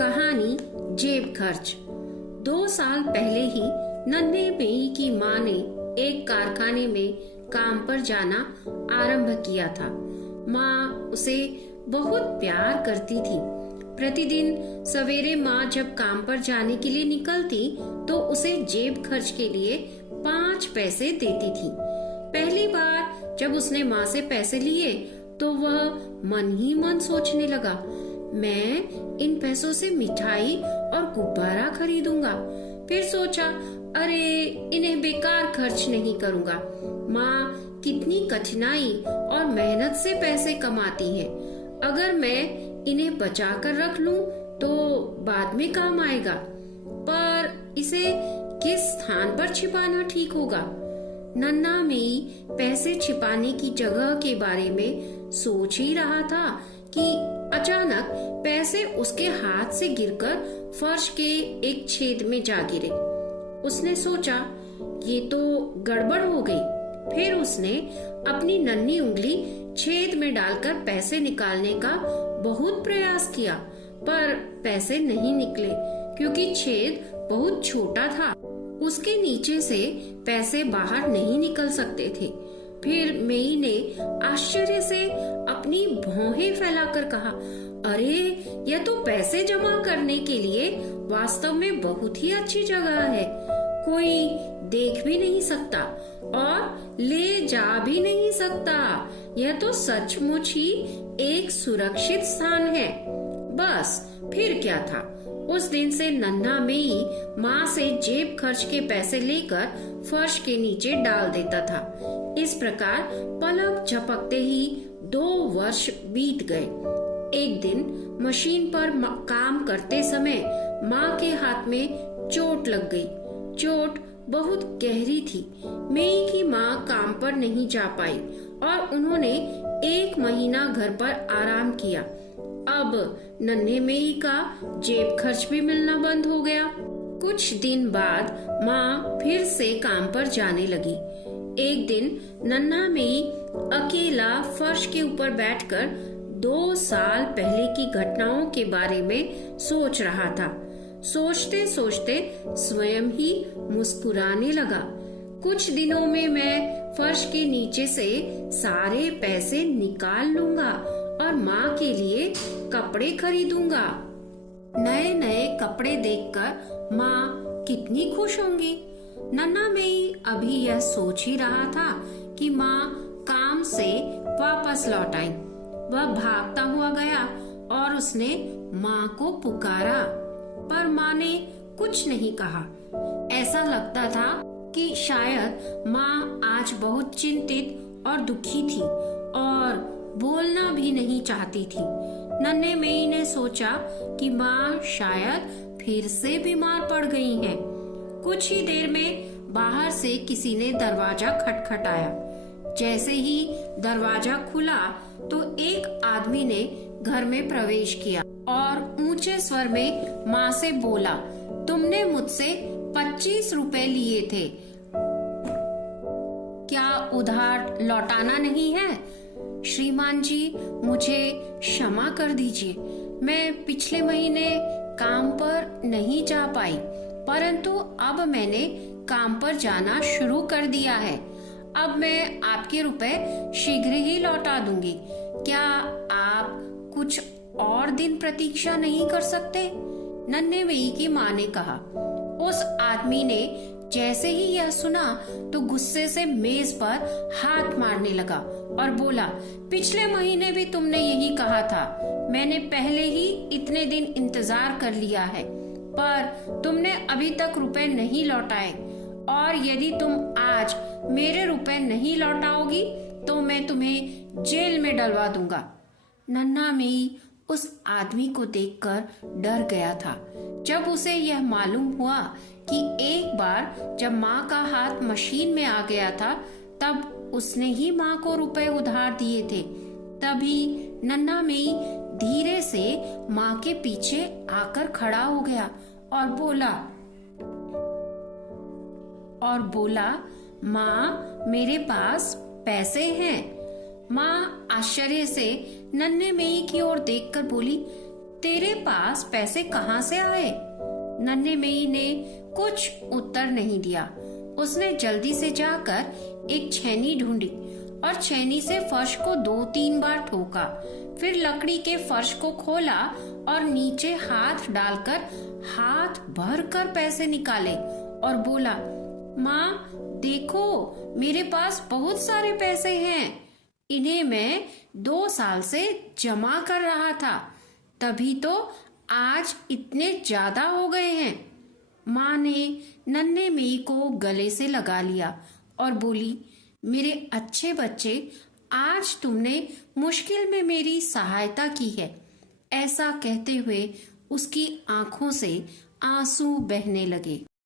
कहानी जेब खर्च। 2 साल पहले ही नन्हे मेई की माँ ने एक कारखाने में काम पर जाना आरंभ किया था। माँ उसे बहुत प्यार करती थी। प्रतिदिन सवेरे माँ जब काम पर जाने के लिए निकलती तो उसे जेब खर्च के लिए 5 पैसे देती थी। पहली बार जब उसने माँ से पैसे लिए तो वह मन ही मन सोचने लगा, मैं इन पैसों से मिठाई और गुब्बारा खरीदूंगा। फिर सोचा, अरे इन्हें बेकार खर्च नहीं करूंगा। माँ कितनी कठिनाई और मेहनत से पैसे कमाती है। अगर मैं इन्हें बचा कर रख लूं तो बाद में काम आएगा। पर इसे किस स्थान पर छिपाना ठीक होगा? नन्हा मेई पैसे छिपाने की जगह के बारे में सोच ही रहा था कि अचानक पैसे उसके हाथ से गिरकर फर्श के एक छेद में जा गिरे। उसने सोचा, ये तो गड़बड़ हो गई। फिर उसने अपनी नन्ही उंगली छेद में डालकर पैसे निकालने का बहुत प्रयास किया, पर पैसे नहीं निकले क्योंकि छेद बहुत छोटा था। उसके नीचे से पैसे बाहर नहीं निकल सकते थे। फिर मेई ने आश्चर्य से अपनी भौहें फैलाकर कहा, अरे यह तो पैसे जमा करने के लिए वास्तव में बहुत ही अच्छी जगह है। कोई देख भी नहीं सकता और ले जा भी नहीं सकता। यह तो सचमुच ही एक सुरक्षित स्थान है। बस फिर क्या था, उस दिन से नन्हा मेई माँ से जेब खर्च के पैसे लेकर फर्श के नीचे डाल देता था। इस प्रकार पलक झपकते ही 2 वर्ष बीत गए। एक दिन मशीन पर काम करते समय माँ के हाथ में चोट लग गई। चोट बहुत गहरी थी। मेई की माँ काम पर नहीं जा पाई और उन्होंने 1 महीना घर पर आराम किया। अब नन्हे मेई का जेब खर्च भी मिलना बंद हो गया। कुछ दिन बाद माँ फिर से काम पर जाने लगी। एक दिन नन्हा मेई अकेला फर्श के ऊपर बैठकर 2 साल पहले की घटनाओं के बारे में सोच रहा था। सोचते सोचते स्वयं ही मुस्कुराने लगा। कुछ दिनों में मैं फर्श के नीचे से सारे पैसे निकाल लूंगा और माँ के लिए कपड़े खरीदूंगा। नए नए कपड़े देखकर माँ कितनी खुश होंगी। नन्हा मेई अभी यह सोच ही रहा था कि माँ काम से वापस लौट आई। वह भागता हुआ गया और उसने माँ को पुकारा, पर माँ ने कुछ नहीं कहा। ऐसा लगता था कि शायद माँ आज बहुत चिंतित और दुखी थी और बोलना भी नहीं चाहती थी। नन्हे मेई ने सोचा कि माँ शायद फिर से बीमार पड़ गई हैं। कुछ ही देर में बाहर से किसी ने दरवाजा खटखटाया। जैसे ही दरवाजा खुला तो एक आदमी ने घर में प्रवेश किया और ऊंचे स्वर में माँ से बोला, तुमने मुझसे 25 रुपए लिए थे, क्या उधार लौटाना नहीं है? श्रीमान जी, मुझे क्षमा कर दीजिए। मैं पिछले महीने काम पर नहीं जा पाई, परंतु अब मैंने काम पर जाना शुरू कर दिया है। अब मैं आपके रुपए शीघ्र ही लौटा दूंगी। क्या आप कुछ और दिन प्रतीक्षा नहीं कर सकते? नन्हे मेई की माँ ने कहा। उस आदमी ने जैसे ही यह सुना तो गुस्से से मेज पर हाथ मारने लगा और बोला, पिछले महीने भी तुमने यही कहा था। मैंने पहले ही इतने दिन इंतजार कर लिया है, पर तुमने अभी तक रुपए नहीं लौटाए, और यदि तुम आज मेरे रुपए नहीं लौटाओगी तो मैं तुम्हें जेल में डलवा दूंगा। नन्हा मेई उस आदमी को देखकर डर गया था। जब उसे यह मालूम हुआ कि एक बार जब माँ का हाथ मशीन में आ गया था तब उसने ही माँ को रुपए उधार दिए थे, तभी नन्हा मेई धीरे से माँ के पीछे आकर खड़ा हो गया और बोला, माँ मेरे पास पैसे हैं। माँ आश्चर्य से नन्हे मेई की ओर देखकर बोली, तेरे पास पैसे कहाँ से आए? नन्हे मेई ने कुछ उत्तर नहीं दिया। उसने जल्दी से जाकर एक छेनी ढूंढी और छेनी से फर्श को 2-3 बार ठोका। फिर लकड़ी के फर्श को खोला और नीचे हाथ डालकर हाथ भर कर पैसे निकाले और बोला, माँ देखो, मेरे पास बहुत सारे पैसे हैं। इन्हें मैं 2 साल से जमा कर रहा था, तभी तो आज इतने ज्यादा हो गए हैं। माँ ने नन्हे मेई को गले से लगा लिया और बोली, मेरे अच्छे बच्चे, आज तुमने मुश्किल में मेरी सहायता की है। ऐसा कहते हुए उसकी आंखों से आंसू बहने लगे।